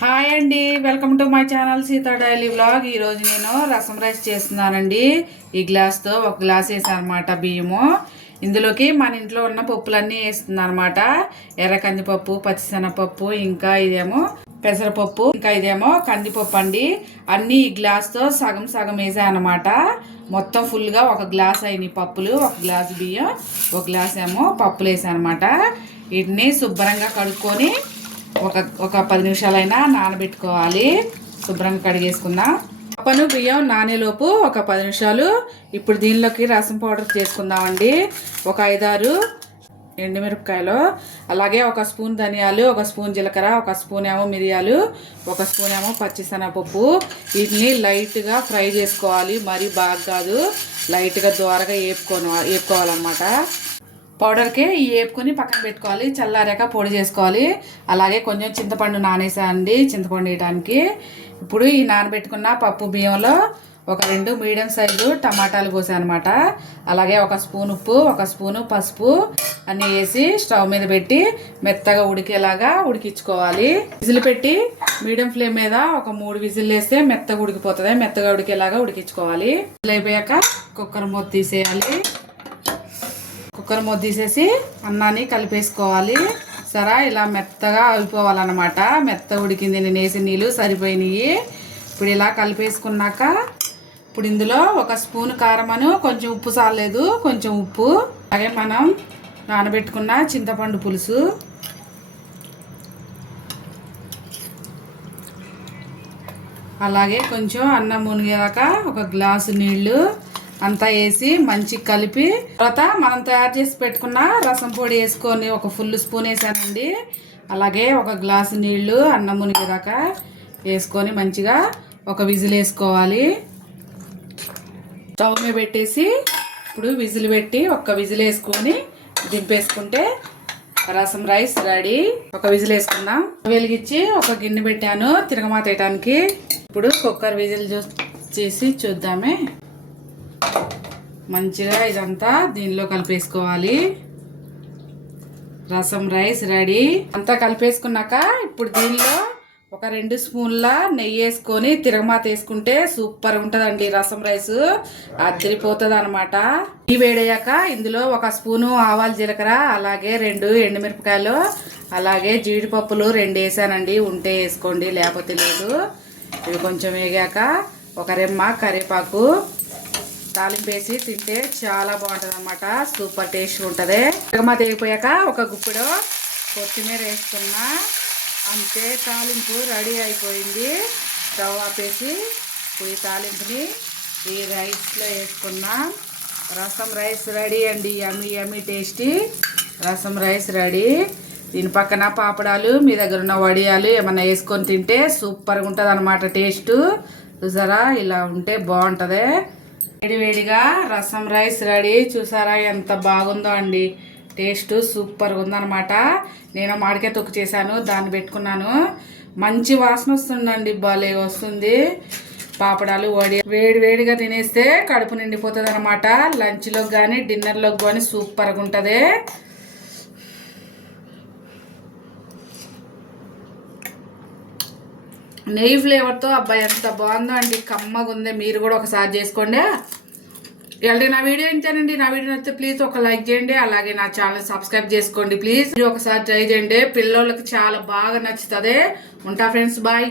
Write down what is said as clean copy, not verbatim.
Hi అండి, welcome to my channel Sita daily vlog. ఈరోజు నేను రసం రైస్ చేస్తున్నానండి. ఈ గ్లాస్తో ఒక గ్లాస్ వేసాను అనమాట బియ్యము. ఇందులోకి మన ఇంట్లో ఉన్న పప్పులన్నీ వేస్తున్నాను అనమాట. ఎర్ర కందిపప్పు, పచ్చిశనగపప్పు, ఇంకా ఇదేమో పెసరపప్పు, ఇంకా ఇదేమో కందిపప్పు అండి. అన్నీ ఈ గ్లాస్తో సగం సగం వేసాను అనమాట. మొత్తం ఫుల్గా ఒక గ్లాస్ అయినాయి పప్పులు, ఒక గ్లాస్ బియ్యం, ఒక గ్లాస్ ఏమో పప్పులు వేసాను అనమాట. వీటిని శుభ్రంగా కడుక్కొని ఒక 10 నిమిషాలైనా నానబెట్టుకోవాలి. శుభ్రంగా కడిగేసుకుందాం. పప్పును బియ్యం నానేలోపు ఒక 10 నిమిషాలు ఇప్పుడు దీనిలోకి రసం పౌడర్ చేసుకుందామండి. ఒక 5-6 ఎండుమిరపకాయలు, అలాగే ఒక స్పూన్ ధనియాలు, ఒక స్పూన్ జీలకర్ర, ఒక స్పూన్ ఏమో మిరియాలు, ఒక స్పూన్ ఏమో పచ్చిశనగపప్పు. వీటిని లైట్గా ఫ్రై చేసుకోవాలి, మరీ బాగా కాదు, లైట్గా దోరగా వేపుకోవాలన్నమాట. పౌడర్కి వేపుకొని పక్కన పెట్టుకోవాలి. చల్లారాక పొడి చేసుకోవాలి. అలాగే కొంచెం చింతపండు నానేసానండి, చింతపండు వేయడానికి. ఇప్పుడు ఈ నానబెట్టుకున్న పప్పు బియ్యంలో ఒక 2 మీడియం సైజు టమాటాలు కోసాను అనమాట. అలాగే ఒక స్పూన్ ఉప్పు, ఒక స్పూను పసుపు అన్నీ వేసి స్టవ్ మీద పెట్టి మెత్తగా ఉడికేలాగా ఉడికించుకోవాలి. విజిల్ పెట్టి మీడియం ఫ్లేమ్ మీద ఒక 3 విజిల్ వేస్తే మెత్తగా ఉడికిపోతుంది. మెత్తగా ఉడికేలాగా ఉడికించుకోవాలి. విజిల్ అయిపోయాక కుక్కర్ మూత తీసేయాలి. కుక్కర్ మూత తీసేసి అన్నాన్ని కలిపేసుకోవాలి. సరే, ఇలా మెత్తగా అయిపోవాలన్నమాట. మెత్తగా ఉడికింది, నేను వేసిన నీళ్ళు సరిపోయినాయి. ఇప్పుడు ఇలా కలిపేసుకున్నాక ఇప్పుడు ఇందులో ఒక స్పూన్ కారమను, కొంచెం ఉప్పు చాలేదు, కొంచెం ఉప్పు, అలాగే మనం నానబెట్టుకున్న చింతపండు పులుసు, అలాగే కొంచెం అన్నం మునిగేదాకా ఒక గ్లాసు నీళ్ళు అంతా వేసి మంచిగా కలిపి తర్వాత మనం తయారు చేసి పెట్టుకున్న రసం పొడి వేసుకొని ఒక ఫుల్ స్పూన్ వేసానండి. అలాగే ఒక గ్లాసు నీళ్ళు అన్నం మునిగేదాకా వేసుకొని మంచిగా ఒక విజిల్ వేసుకోవాలి. స్టవ్ మీద పెట్టేసి ఇప్పుడు విజిల్ పెట్టి ఒక విజిల్ వేసుకొని దింపేసుకుంటే రసం రైస్ రెడీ. ఒక విజిల్ వేసుకుందాం. వెలిగించి ఒక గిన్నె పెట్టాను తిరగమాత వేయడానికి. ఇప్పుడు కుక్కర్ విజిల్ చేసి చూద్దామే. మంచిగా ఇదంతా దీనిలో కలిపేసుకోవాలి. రసం రైస్ రెడీ. అంతా కలిపేసుకున్నాక ఇప్పుడు దీనిలో ఒక 2 స్పూన్ల నెయ్యి వేసుకొని తిరగమాత వేసుకుంటే సూపర్ ఉంటుందండి. రసం రైస్ అదిరిపోతుంది అనమాట. ఈ వేడయ్యాక ఇందులో ఒక స్పూను ఆవాలు జీలకర్ర, అలాగే 2 ఎండుమిరపకాయలు, అలాగే జీడిపప్పులు 2 వేసానండి. ఉంటే వేసుకోండి, లేకపోతే లేదు. ఇవి కొంచెం వేగాక ఒక రెమ్మ కరివేపాకు తాలింపు వేసి తింటే చాలా బాగుంటుంది అనమాట. సూపర్ టేస్ట్ ఉంటుంది. తిరగమాత వేగిపోయాక ఒక గుప్పెడు కొత్తిమీర వేసుకున్నా. అంతే, తాలింపు రెడీ అయిపోయింది. స్టవ్ ఆపేసి ఈ తాలింపుని ఈ రైస్లో వేసుకున్నాం. రసం రైస్ రెడీ అండి. యమ్మీ యమ్మీ టేస్టీ రసం రైస్ రెడీ. దీని పక్కన పాపడాలు, మీ దగ్గర ఉన్న వడియాలు ఏమన్నా వేసుకొని తింటే సూపర్గా ఉంటుంది అనమాట. టేస్ట్ చూసారా, ఇలా ఉంటే బాగుంటుంది. వేడివేడిగా రసం రైస్ రెడీ. చూసారా ఎంత బాగుందో అండి. టేస్ట్ సూపర్గా ఉందన్నమాట. నేను మామిడికాయ తొక్కు చేశాను, దాన్ని పెట్టుకున్నాను. మంచి వాసన వస్తుందండి, భలే వస్తుంది. పాపడాలు వడి వేడిగా తినేస్తే కడుపు నిండిపోతుంది అనమాట. లంచ్లోకి కానీ డిన్నర్లోకి కానీ సూపర్గా ఉంటుంది. నెయ్యి ఫ్లేవర్తో అబ్బాయి ఎంత బాగుందో అండి, కమ్మగా ఉంది. మీరు కూడా ఒకసారి చేసుకోండి. ఇలాంటి నా వీడియో ఏంటండి, నా వీడియో నచ్చితే ప్లీజ్ ఒక లైక్ చేయండి. అలాగే నా ఛానల్ సబ్స్క్రైబ్ చేసుకోండి ప్లీజ్. ఒకసారి ట్రై చేయండి, పిల్లలకి చాలా బాగా నచ్చుతుంది. ఉంటా ఫ్రెండ్స్, బాయ్.